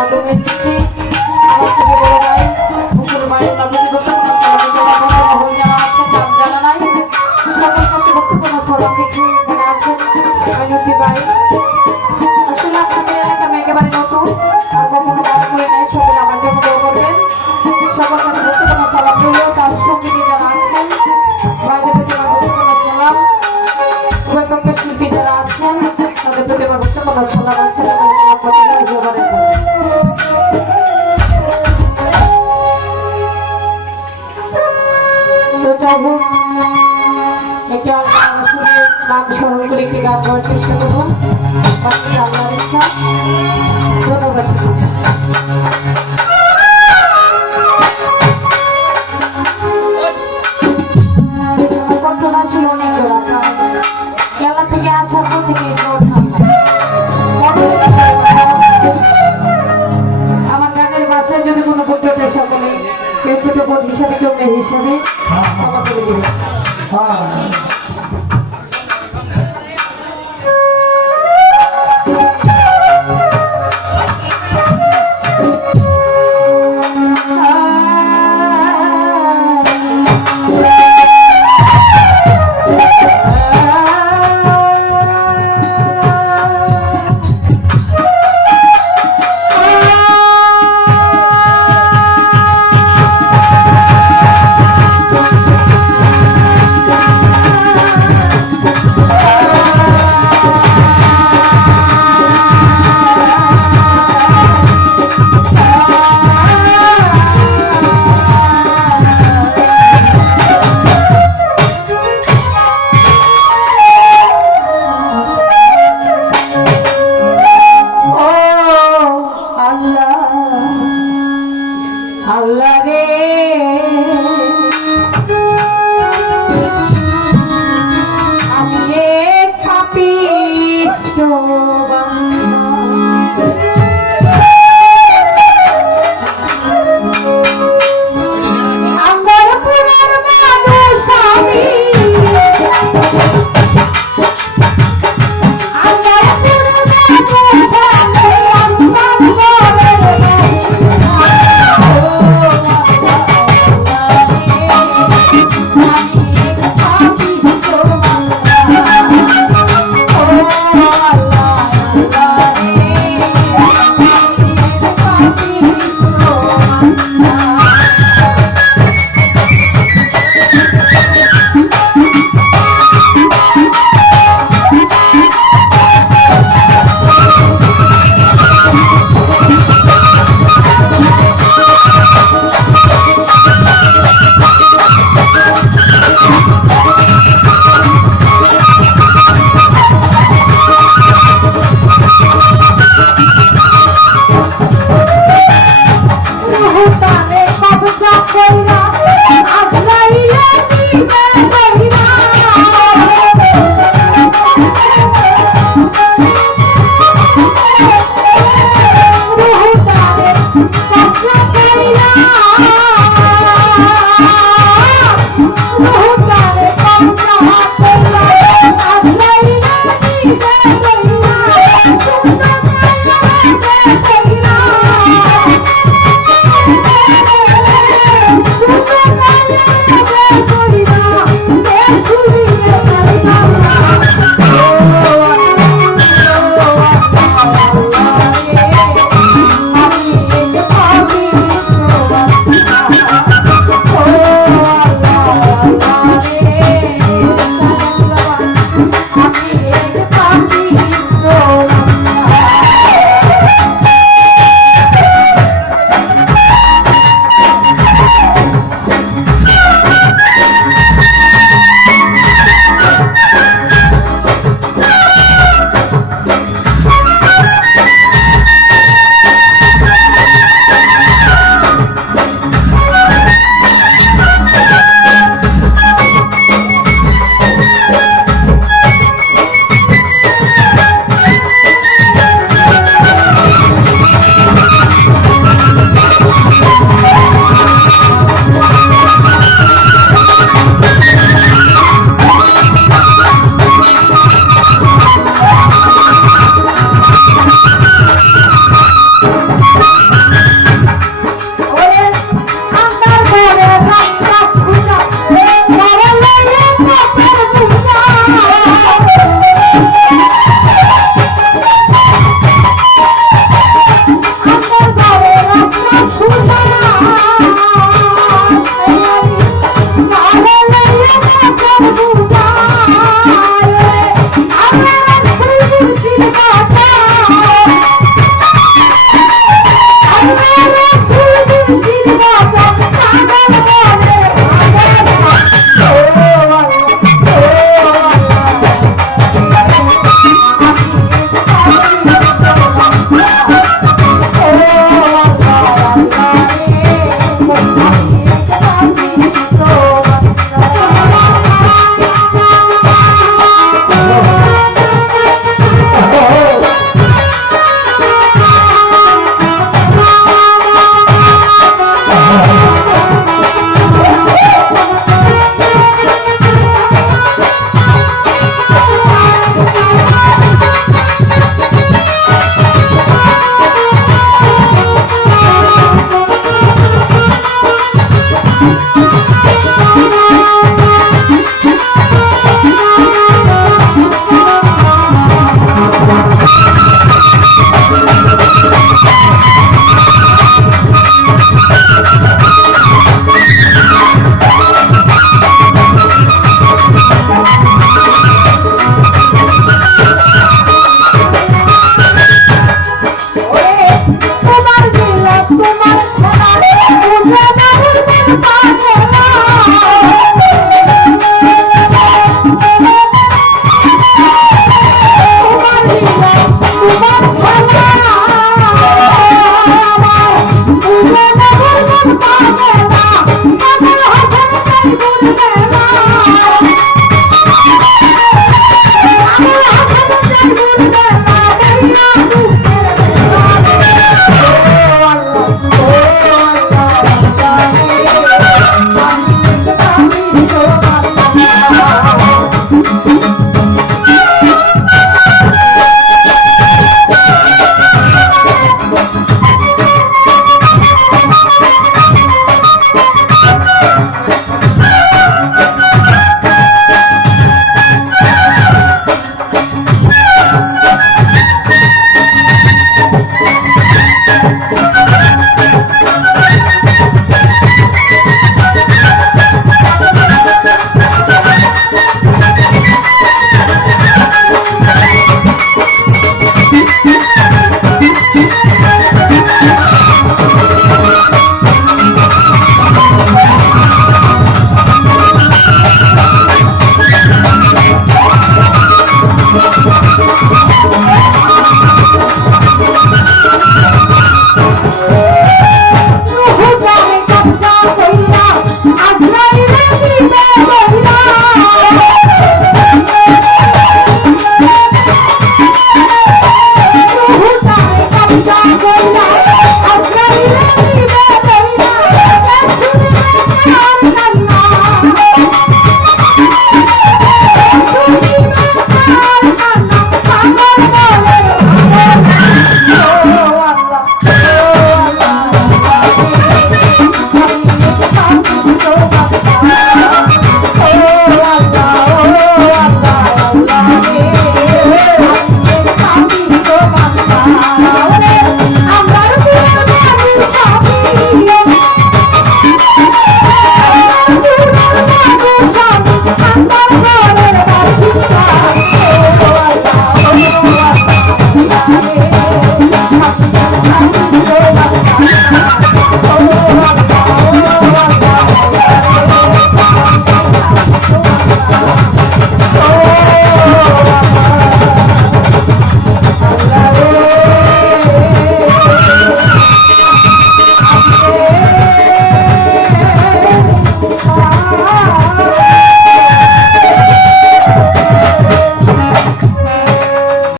মাধ্যমে এসেছি। আমার থেকে বড় ভাই মুখের মায়ের নামে যারা আছেন নাম জানা নাই সকল কাছে বক্তব্য সালাম দেখে এখানে আছেন মিনতি ভাই। আসলে আপনাদের এলাকা আমি একেবারে নতুন আর কখনো কাজ করে নাই, সকলে আমার জন্য দোয়া করবেন। সকল কাছে বক্তব্য সালাম রইল। তার সঙ্গে যারা আছেন বাইরে থেকে আমার বক্তব্য সালাম, উভয় পক্ষের শিল্পী যারা আছেন তাদের প্রতি আমার বক্তব্য সালাম আছে। একটি নাম স্মরণ করে একটি গান গাওয়ার চেষ্টা করবো। বাকি আল্লাহর ইচ্ছা। ধন্যবাদ। খেলা থেকে আসার পর থেকে আমার গানের ভাষায় যদি কোনো পুত্রটা সকলে কেউ ছোট বোন হিসাবে কেউ মেয়ে হিসাবে ক্ষমা করে দেবে।